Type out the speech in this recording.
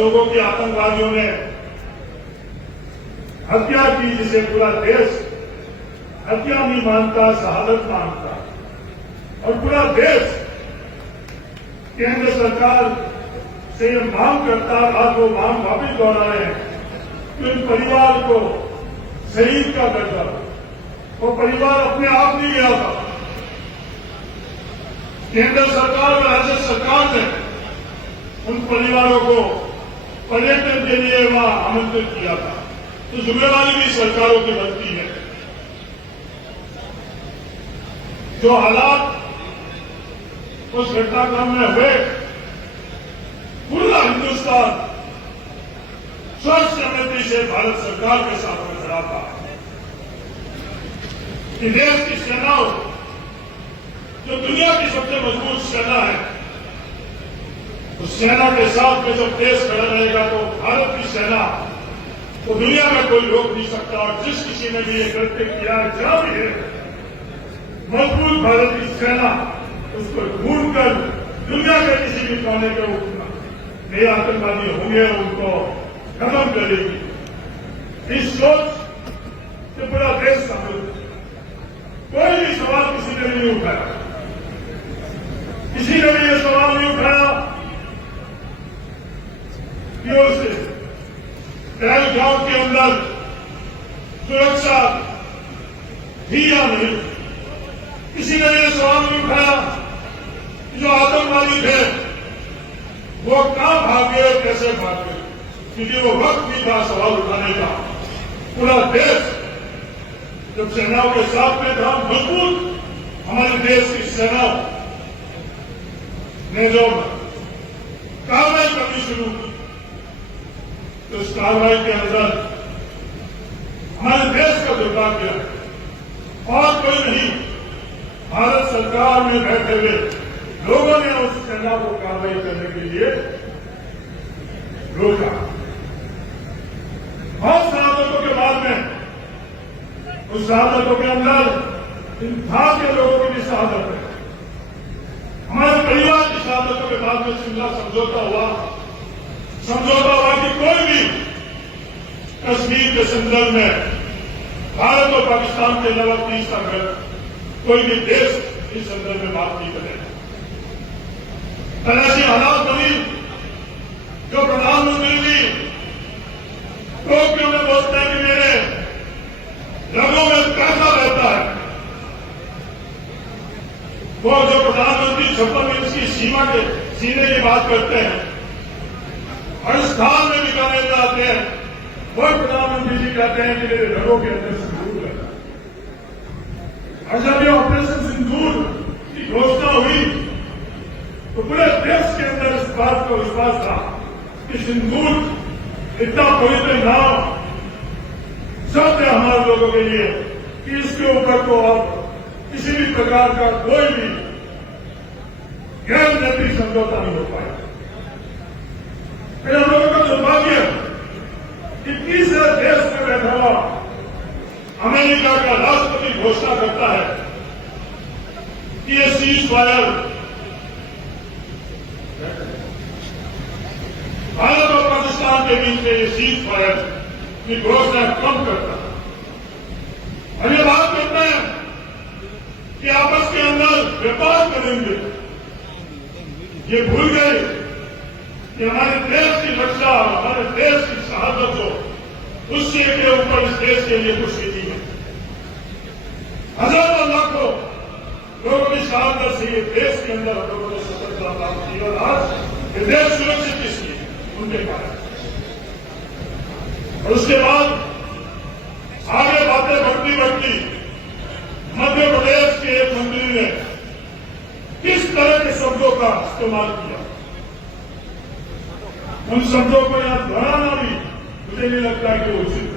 लोगों की आतंकवादियों ने हत्या की, जिसे पूरा देश हत्या नहीं मानता, शहादत मानता, और पूरा देश केंद्र सरकार से मांग करता, आज वो मांग वापिस दोहराए कि उन परिवार को शहीद का दर्जा, वो परिवार अपने आप नहीं गया था। केंद्र सरकार और राज्य सरकार ने उन परिवारों को पर्यटन के लिए वहां आमंत्रित किया था, तो जिम्मेवारी भी सरकारों की बनती है। जो हालात उस घटनाक्रम में हुए, पूरा हिंदुस्तान स्वस्थ सहमति से भारत सरकार के साथ में खड़ा था कि देश की सेनाओं, जो दुनिया की सबसे मजबूत सेना है, उस सेना के साथ में जब देश खड़ा रहेगा तो भारत की सेना को दुनिया में कोई रोक नहीं सकता। और जिस किसी ने भी ये कृत्य किया, जहां भी है, मजबूत भारत की सेना उसको ढूंढकर दुनिया के किसी भी कोने के नए आतंकवादी होंगे, उनको खत्म करेगी। इस सोच से पूरा देश शामिल, कोई भी सवाल किसी ने नहीं उठाया, किसी ने भी ये सवाल नहीं उठाया कि उस पहलगाम के अंदर सुरक्षा थी या नहीं। किसी ने ये सवाल नहीं उठाया कि जो आतंकवादी थे वो कहां भागे और कैसे भागे, क्योंकि वो वक्त भी था सवाल उठाने का। पूरा देश जब सेनाओं के साथ में था, मजबूत हमारे देश की सेनाओं ने जो कार्रवाई करनी शुरू की, तो इस कार्रवाई के अंदर हमारे देश का दुर्भाग्य है और कोई नहीं, भारत सरकार में बैठे हुए लोगों ने उस सेना को कार्रवाई करने के लिए रोका। बहुत शहादतों के बाद में, उस शहादतों के अंदर इन भारतीय लोगों की भी शहादत है, हमारे परिवार की शहादतों के बाद में शिमला समझौता हुआ कि कोई भी कश्मीर के संदर्भ में भारत और पाकिस्तान के अलावा तीसरा कोई भी देश इस संदर्भ में बात नहीं करेगा। ऐसी हालात बनी जो प्रधानमंत्री जी टोक्यो में बोलते हैं कि मेरे रगों में पैसा रहता है, वो जो प्रधानमंत्री 56 इंच की सीमा के सीने की बात करते हैं और इस स्थान में भी करने जाते हैं, वो प्रधानमंत्री जी कहते हैं कि मेरे रगों के अंदर सिंदूर रहता है। और जब ये ऑपरेशन सिंदूर की घोषणा हुई तो पूरे देश के अंदर इस बात का विश्वास था कि सिंदूर इतना पवित्र नाम शब्द है हमारे लोगों के लिए कि इसके ऊपर को और किसी भी प्रकार का कोई भी गैर नैतिक समझौता नहीं हो पाएगा। फिर हम लोगों का दुर्भाग्य कि तीसरे देश में बैठा हुआ अमेरिका का राष्ट्रपति घोषणा करता है कि ये सीज फायर भारत और पाकिस्तान के बीच में, ये सीज फायर की घोषणा कम करता है और ये बात करते हैं कि आपस के अंदर व्यापार करेंगे। ये भूल गए कि हमारे देश की रक्षा, हमारे देश की शहादत हो, उससे के ऊपर इस देश के लिए कुछ नहीं है। हजारों लाखों लोगों की शहादत से ये देश के अंदर लोगों ने स्वतंत्रता प्राप्त की और आज ये देश सुरक्षित इसलिए उनके कारण। और उसके बाद आगे बातें बढ़ती मध्य प्रदेश के एक मंत्री ने किस तरह के शब्दों का इस्तेमाल किया, उन शब्दों को यहां दोहराना भी मुझे नहीं लगता कि उचित